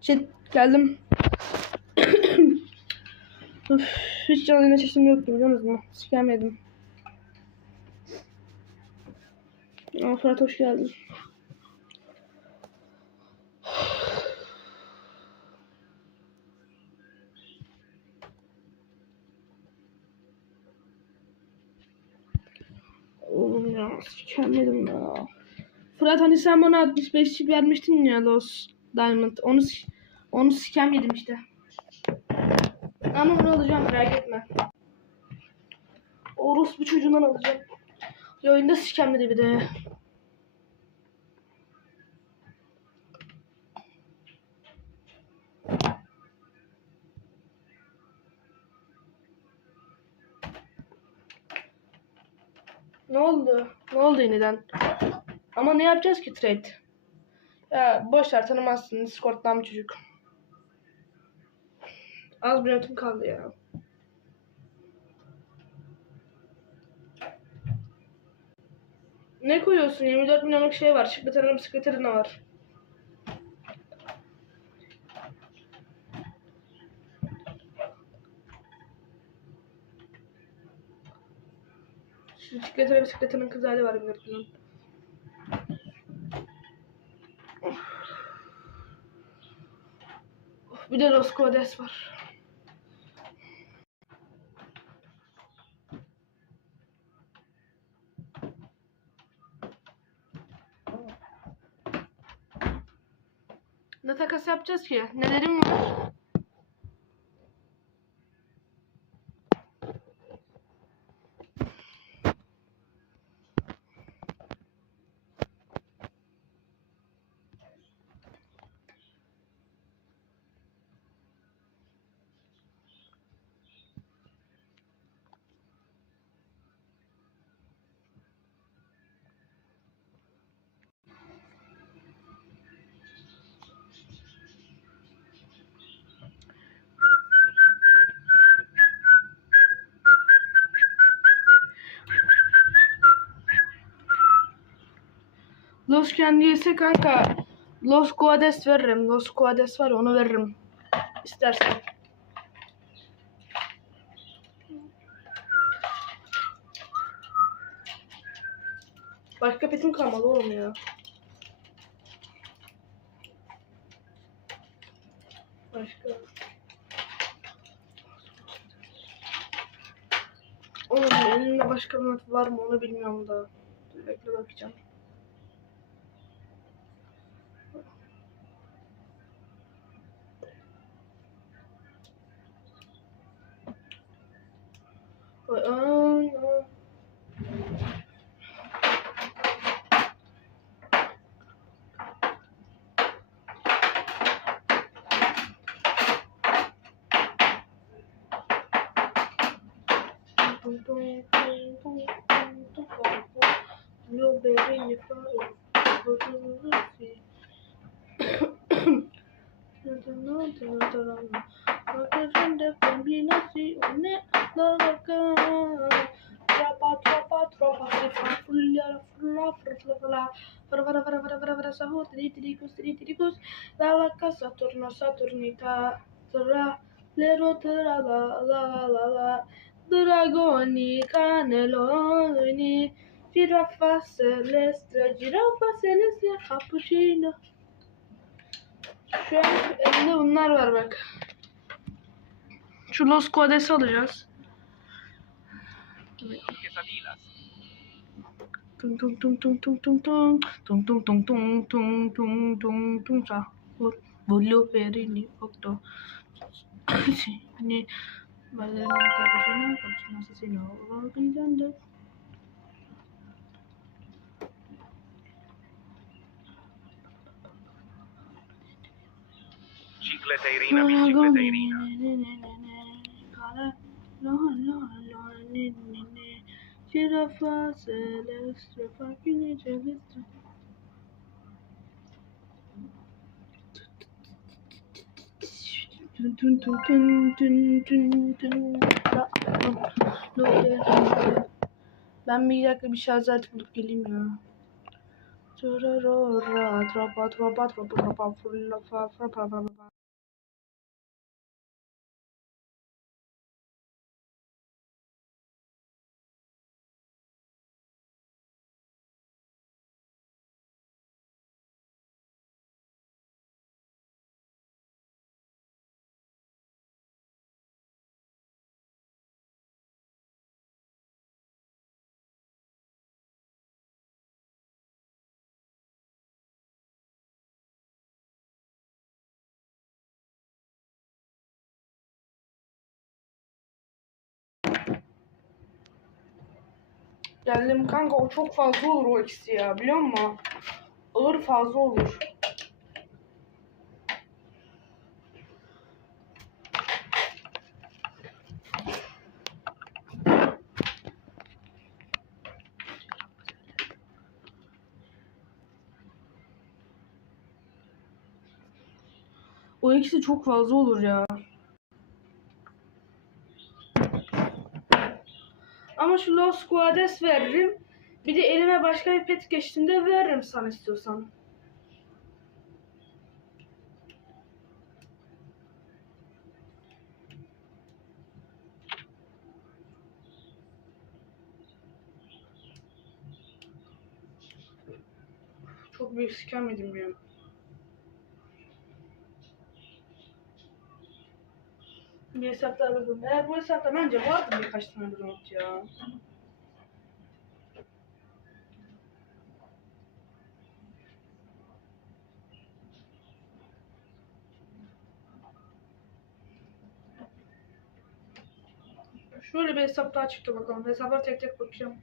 Şey geldim. Üf, hiç canlı sesim yoktu biliyor musun? Sikemedim. Aa, Fırat hoş geldin. Oğlum ya sikemedim ya. Fırat hani sen bana 65 chip vermiştin ya Los Diamond. Onu onu sikem yedim işte. Ama onu alacağım merak etme. Orus bu çocuğundan alacağım. Ya oyunda sikemledi bir de. Ne oldu? Ne oldu yeniden? Ama ne yapacağız ki trade? Ya boş ver tanımazsın. Discord'dan bir çocuk. Az bir yönetim kaldı ya. Ne koyuyorsun? 24 milyonluk şey var. Sekreterin sekreterin var. Şu sekreter bisikletinin kız hali var 24 milyon. Bir de Roskodes var. Ne takas yapacağız ki? Nelerim var? Los kendi ise kanka Los Guades veririm. Los Guades var onu veririm. İstersen. Başka petim kalmadı oğlum ya. Başka. Oğlum elimde başka not var mı onu bilmiyorum da. Bekle bakacağım. Oh non. N'est pas Maintenant, maintenant, maintenant, maintenant, maintenant, maintenant, maintenant, Qualche gente combinazione la vaca Troppa, troppa, troppa Frulla, frulla, frulla, frulla Vara, vara, vara, vara, vara, sahu Triticus, triticus La vaca Saturno, Saturnita Tra, lero, tra, la, la, la, la Dragoni, cannelloni Giraffa celeste, giraffa celeste, cappuccino Şu an elimde bunlar var bak. Şu Los Codes'i alacağız. quesadillas. Volvió Perini Octo. Vale, no persona, persona asesino, brillante. Chiclete irina, chiclete irina. No, no, no, no, no. Zürafa, zeler, zürafa, güneşe, Tün tün tün tün tün tün tün Ben bir dakika bir şarj aleti bulup geleyim ya. Tırarora, trapa trapa trapa trapa fırla fa fa fa fa Geldim kanka o çok fazla olur o ikisi ya biliyor musun? Ağır fazla olur. O ikisi çok fazla olur ya. Ama şu Lost Squades veririm. Bir de elime başka bir pet geçtiğinde veririm sana istiyorsan. Çok büyük scam yedim ya. Hesaplar bakın. Eğer bu hesapta bence vardır birkaç tane drone ya. Şöyle bir hesap daha çıktı bakalım. Hesaplara tek tek bakacağım.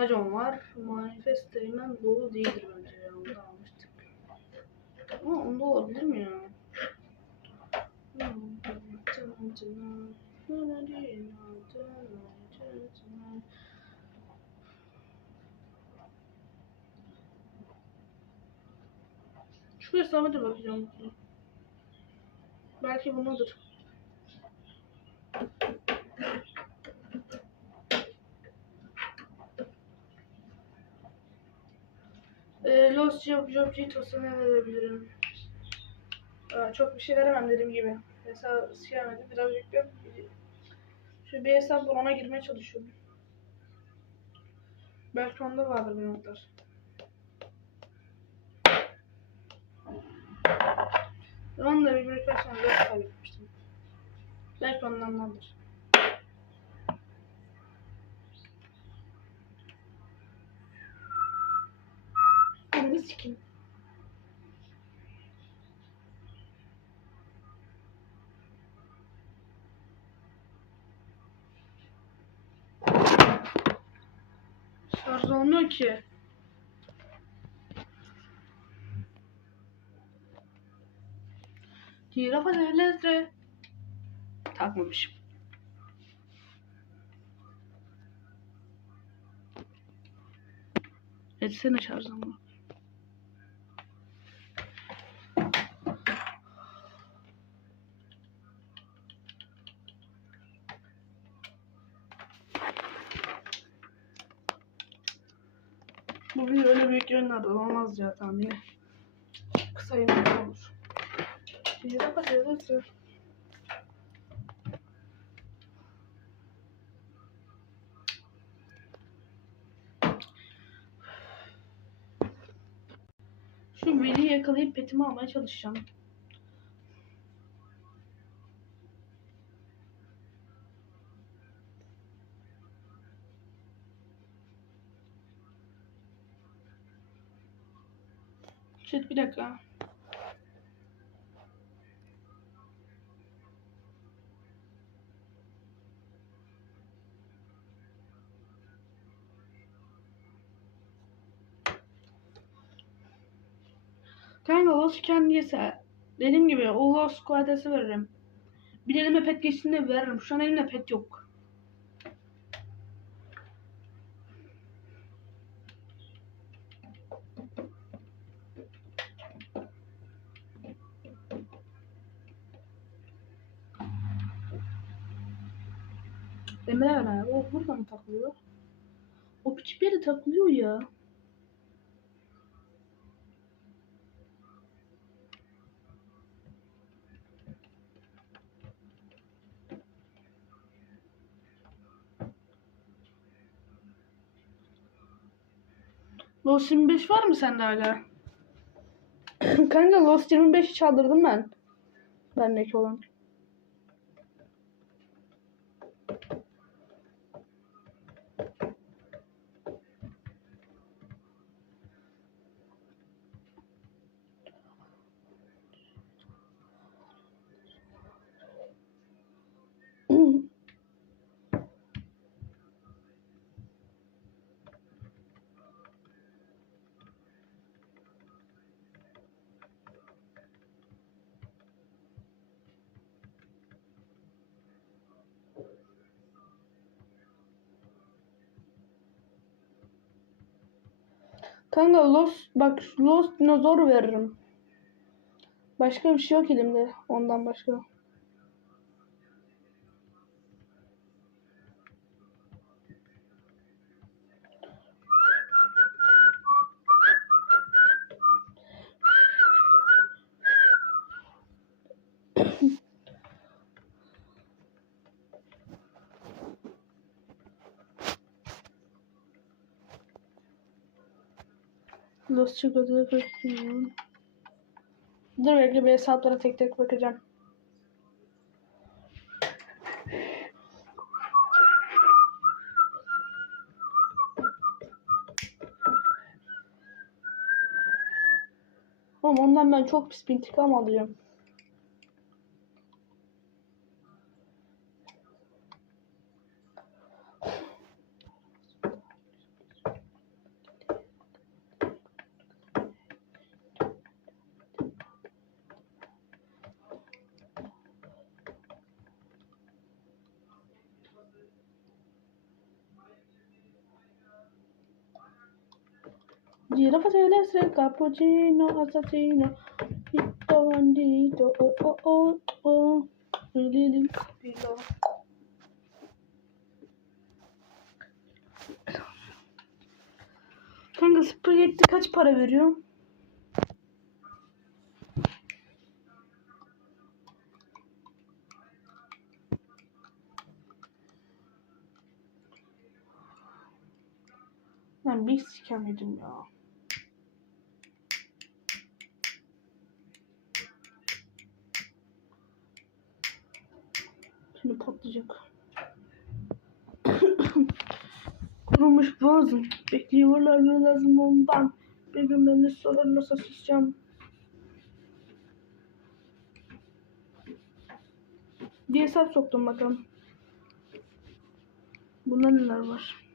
Racon var. Manifest denilen dolu değildir bence ya. Onu da almıştık. Ama onda olabilir mi ya? Şu hesaba da bakacağım. Belki bundadır. Ee, Los Job Job Jitos'a ne verebilirim? Aa, çok bir şey veremem dediğim gibi. Hesap gelmedi. Biraz bekliyorum. Şu bir hesap var ona girmeye çalışıyorum. Belki onda vardır bir notlar. De bir birkaç tane dört kaybetmiştim. Belki ondandandır. Ananı ki. Girafa terrestre. Takmamışım. Etsene şarjımı. Bu ya tamam yine. Kısa yönler olur. Girafa terrestre. Şu veliyi yakalayıp petimi almaya çalışacağım. Chat bir dakika. Kanka Lost kendiyse dediğim gibi o Lost veririm. Bir elime pet geçtiğinde veririm. Şu an elimde pet yok. Emre ver O burada mı takılıyor? O küçük bir yere takılıyor ya. Los 25 var mı sende hala? Kanka Lost 25'i çaldırdım ben. Bendeki olan. Kanka Lost bak Lost dinozor veririm. Başka bir şey yok elimde ondan başka. Lost çikolata bakıyorum. Dur bekle bir hesaplara tek tek bakacağım. Ama ondan ben çok pis bir intikam alıyorum. Giraffa celeste, cappuccino, assassino, dito bandito, oh oh oh oh, lili capito. Kanka spagetti kaç para veriyor? Ben bir sikem yedim ya. Şimdi patlayacak. Kurumuş boğazım. Bekliyorlar ne lazım ondan. Bir gün beni sorarlarsa susacağım. Bir hesap soktum bakalım. Bunda neler var?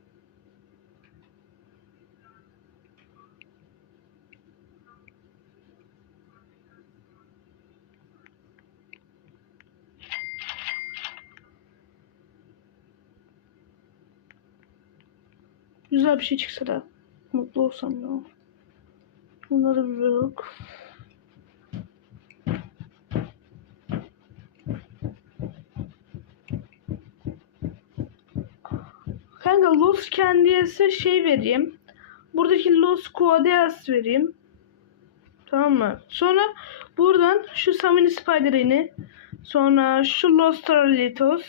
Güzel bir şey çıksa da mutlu olsam ya. Bunları bir yok. Kanka Los Candies'e şey vereyim. Buradaki Los Coadeas vereyim. Tamam mı? Sonra buradan şu Samini Spider'ini sonra şu Los Toralitos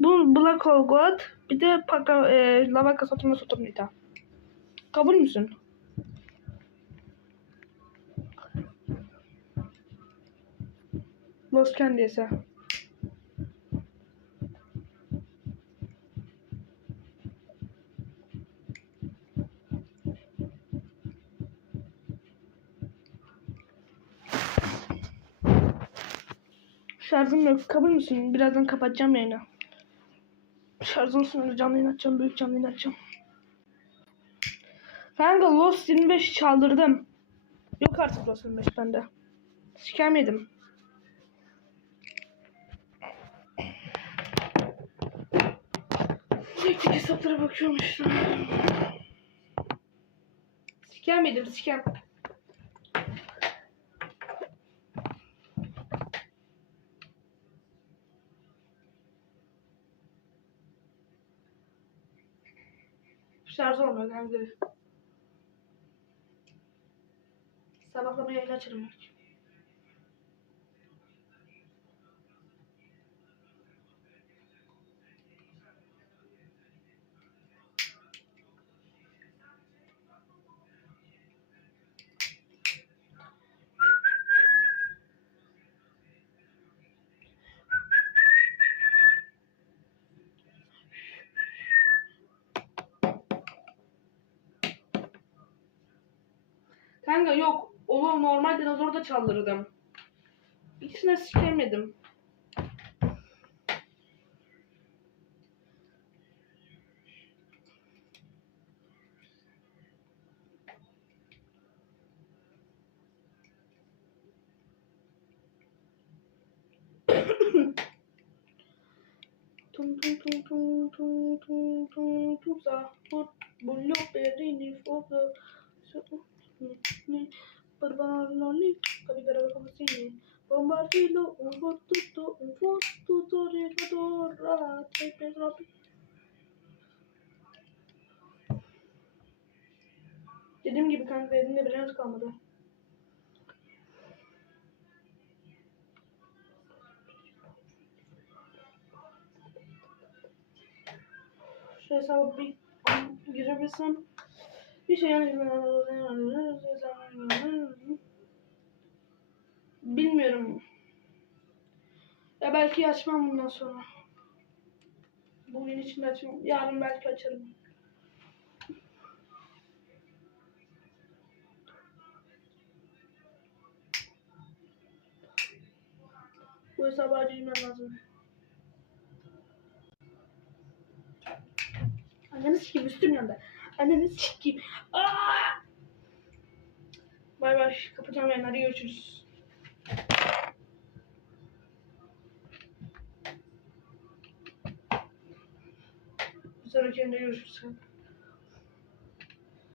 bu Black Hole God bir de Paka, e, Lavaka Saturno Saturnita. Kabul müsün? Los Candies'e. Şarjım yok. Kabul müsün? Birazdan kapatacağım yayını. Şarjım sınırı canlı yayın açacağım. Büyük canlı yayın açacağım. Kanka Lost 25 çaldırdım. Yok artık Lost 25 bende. Sikem yedim. Tek hesaplara bakıyorum işte. Sikem yedim. Şarj olmuyor kanka. Sabahlama Kanka yok. Onu normal dinozor da çaldırdım. İkisine sikemedim. Tum tum tum tum tum tum tum tum sa put bullo perini parvano lì capi per la così bombardino un fottuto un fottuto ritorra te per troppi Dediğim gibi kanka elimde biraz kalmadı. Şu hesaba bir girebilsem bir şey bilmiyorum. Ya belki açmam bundan sonra. Bugün için açmam. Yarın belki açarım. Bu hesabı girmem lazım. Anneni sikeyim üstüm yanında. Anneni. Aa! Bay bay. Kapatacağım. Hadi görüşürüz. Bir sonraki yayında görüşürüz.